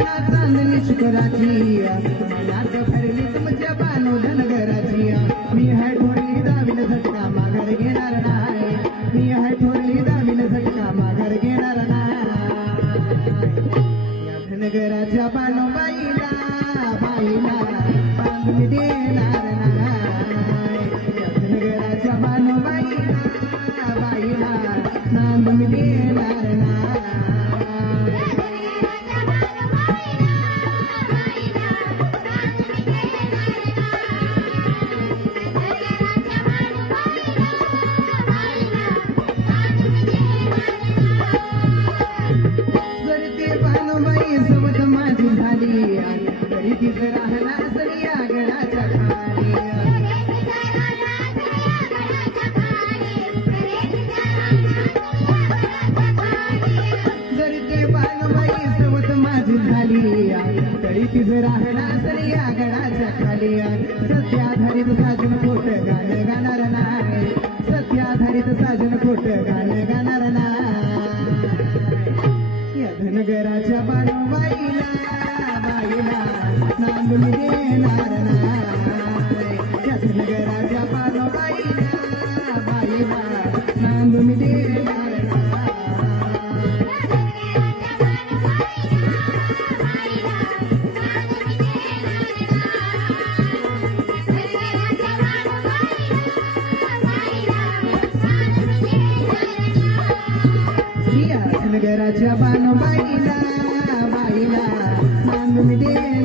चांदणी शुकराची मनात भरली तुमच्या बानो धनगराची मी हाय झटका माघार घेणार नाही मी हाय ठोरली दावील झटका माघार घेणार नाही या धनगराच्या बाईला बाईला बांधून देणार. तिचं राहणार सरी आगळाच्या खाली जर ते बानुबाई सोबत माझी झाली तरी राहणार खाली सत्याधारित साजन खोट बाईला बाईला नांदून देणार नाही या धनगराच्या बाईला बाईला नांदून देणार नाही या धनगराच्या बाईला Nandini